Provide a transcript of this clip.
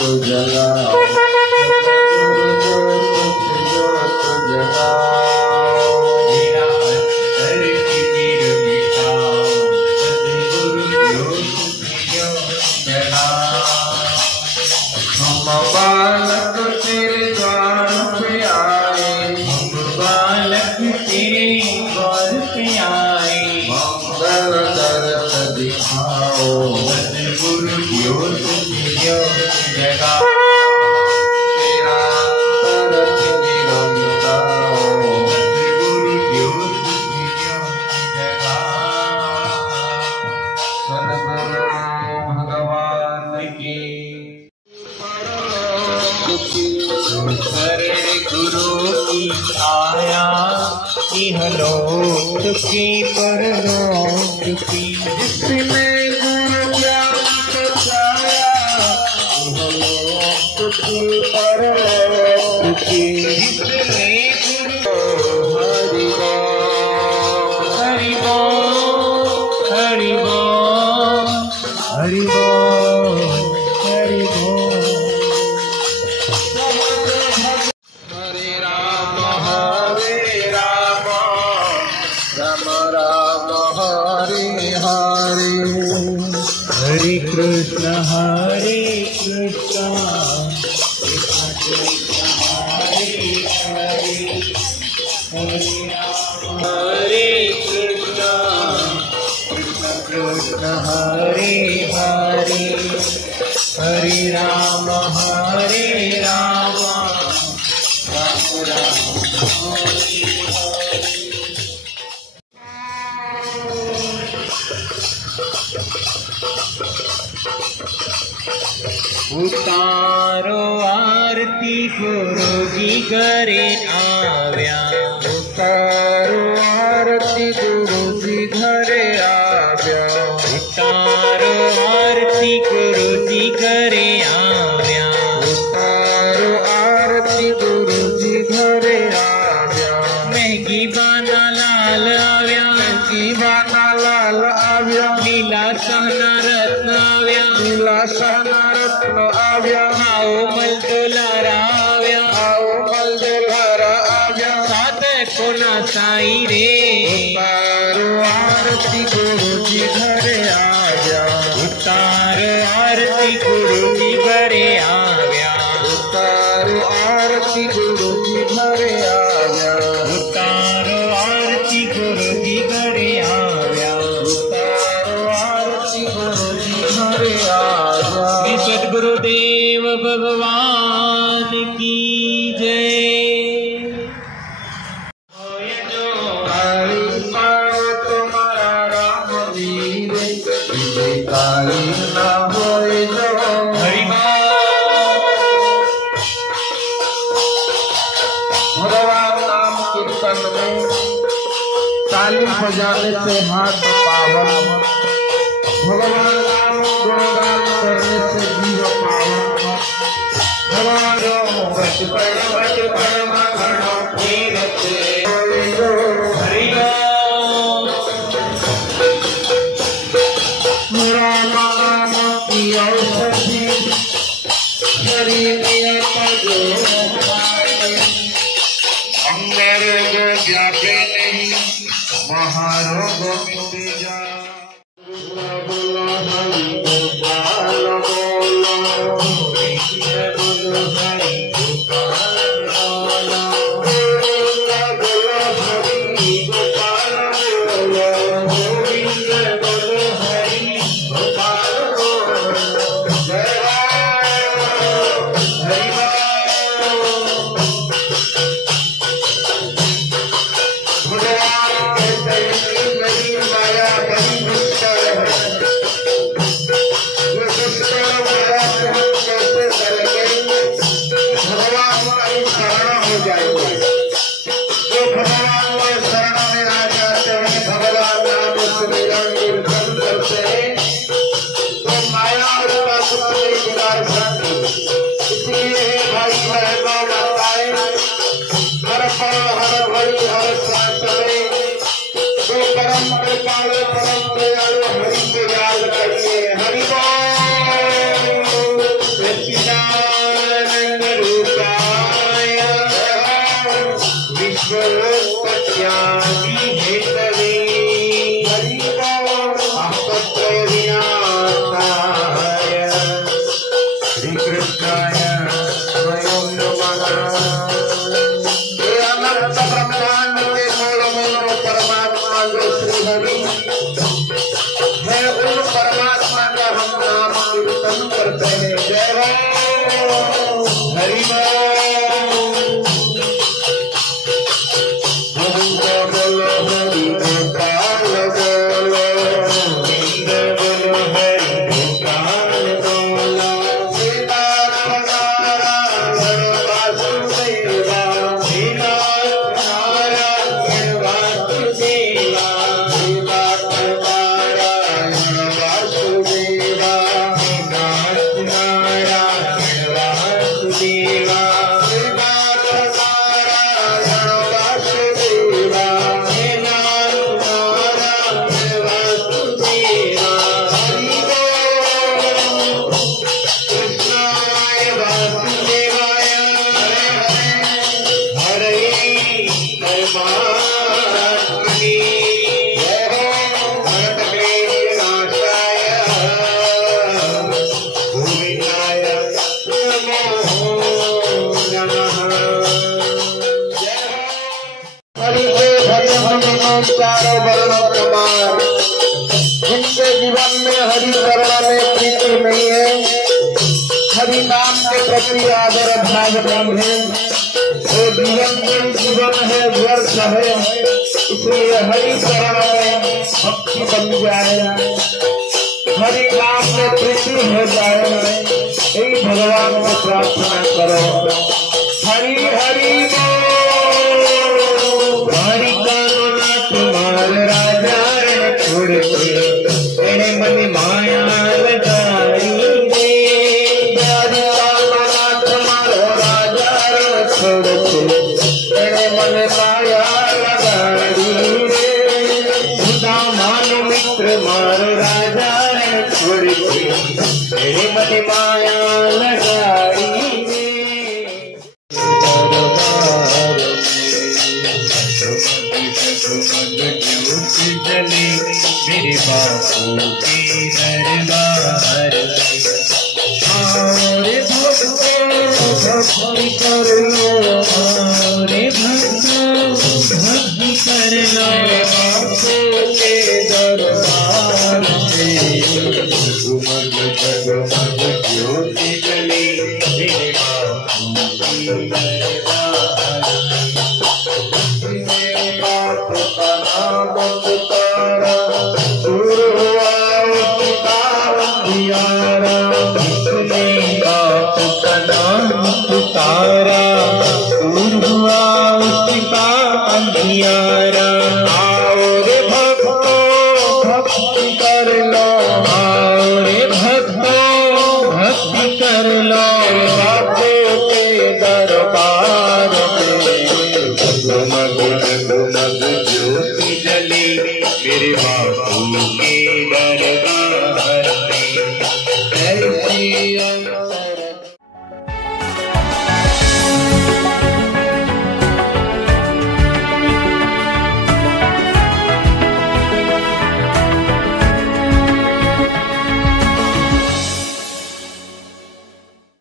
जगाओ, मेरा अंतर की पीर मिटाओ, सतगुरु ज्योत जगाओ। हम बालक तेरे द्वार पे आए, हम बालक तेरे द्वार पे आए, मंगल दर्श दिखाओ, सतगुरु ज्योत जगाओ। तेरा तरस निरंताओ, सतगुरु ज्योत जगाओ। सद्गुरु भगवान की शरण गुरु की आया, इहलोक की परलोक की। जिसने गुरु ज्ञान बचाया, इहलोक की परलोक की। जिसने गुरु हरि हरि बोल, हरि बोल, हरि बोल, हरि बोल। हरे राम राम राम हरे हरे, हरे कृष्ण हरे कृष्ण, कृष्ण कृष्ण हरे हरे, हरे राम हरे कृष्ण, कृष्ण कृष्ण हरे हरे, हरे राम हरे राम, राम राम हरे हरे। उतारो आरती गुरु जी घरे आव्या, उतारो आरती गुरु जी घरे आव्या, उतारो आरती गुरु जी घरे आव्या, उतारो आरती गुरु जी घरे आव्या। महगी बाना लाल आव्या, जीवाना लाल आव्या, लीला सहना रत्न आव्या, विलासाना रत्न आव्या, आओ मल दुलारा आव्या, आओ मलदुलारा आव्या। सात कोना साई रे, उतारो आरती गुरु जी घरे आव्या, उतारो आरती गुरु जी घरे आव्या, उतारो आरती गुरु जी घरे आव्या, उतारो आरती गुरु जी घरे आव्या। उतारो आरती गुरु जी घरे आव्या। श्री सद्गुरुदेव भगवान की जय। होय जो काली पाओ तुम्हारा राम वीर, विजय काली ना होए जो। हरि भगवान नाम कीर्तन में ताली बजाने से हाथ पावन, भगवान नाम गुणगान करने से जीव पावन। भगवान हरि राम की औषधि शरीर अंगरोग व्यापे नहीं, महारोग मिटे जा। बोलो हरि गोपाल बोलो, बोलो हरि गोपाल बोलो, बोलो हरि गोपाल बोलो, गोविंद बोलो हरि गोपाल बोलो। जय हरि भगवान के शरीर नहीं माया बड़ी दुष्कर है, जो दुष्कर माया से हम कैसे डर गए, भगवान का ही शरण हो जाएंगे। जो भगवान के शरण में आ जाते हैं, भगवान नाम सुमिरन कीर्तन करते हैं, तो माया और कुछ नहीं बिगाड़ सकती। इसलिए भाई बहनों बताएं, हर पल हर घड़ी हर सांस में जो परम कृपालु परम दयालु हरि को याद करिए। हरि बोल। सच्चिदानंद आगमन करते हैं। जय हो हरि बोल। बोलो हरि गोपाल बोलो, गोविंद बोलो हरि गोपाल बोलो, सीताराम नारायण वासुदेवा, श्रीनाथ नारायण वासुदेवा, श्रीनाथ नारायण वासुदेवा, श्रीनाथ नारायण वासुदेवा, श्रीनाथ नारायण वासुदेवा, श्रीनाथ नारायण वासुदेवा, हरि बोल। कृष्णाय वासुदेवाय हरे परमात्मने जय हो भरतक्लेशनाशाय गोविंदाय नमो नमः। हरि के भजन में चारों वर्ण प्रमाण, जिनके जीवन में हरि करुणा में प्रीति नहीं है, हरि नाम के प्रति आदर भाव नहीं है, वो जीवन में जीवन है व्यर्थ है। इसलिए हरि करुणा में भक्ति बन जाए, हरि नाम में प्रीति हो जाए, यही भगवान से प्रार्थना करो। हरि हरि बोल। हरि करुणा तुम्हार राजा रण छोड़ के तेरे मन माया लगाई दे। हरि करुणा तुम्हारो राजा रण छोड़ के तेरे मन माया लगाई रे। सुधा मानो मित्र मारो राजा रण छोड़ के तेरे मन माया लगाई दे। ज्योति जले मेरे बापू के दरबार में। आओ रे भक्तों भक्ति कर लो, आओ रे भक्तों भक्ति कर लो बापू के दरबार में। जगमग जगमग ज्योति जले मेरे बापू के दरबार में। मेरे बाप का नाम पुकारा, दूर हुआ उसकी अंधियारा। अपने बाप का नाम पुकारा, दूर हुआ उसकी बाप अंधियारा। आओ रे भक्तों भक्ति कर लो, आओ रे भक्तों भक्ति कर लो बापू के दरबार में। जगमग जगमग ज्योति जले मेरे बापू के दरबार में। ऐसी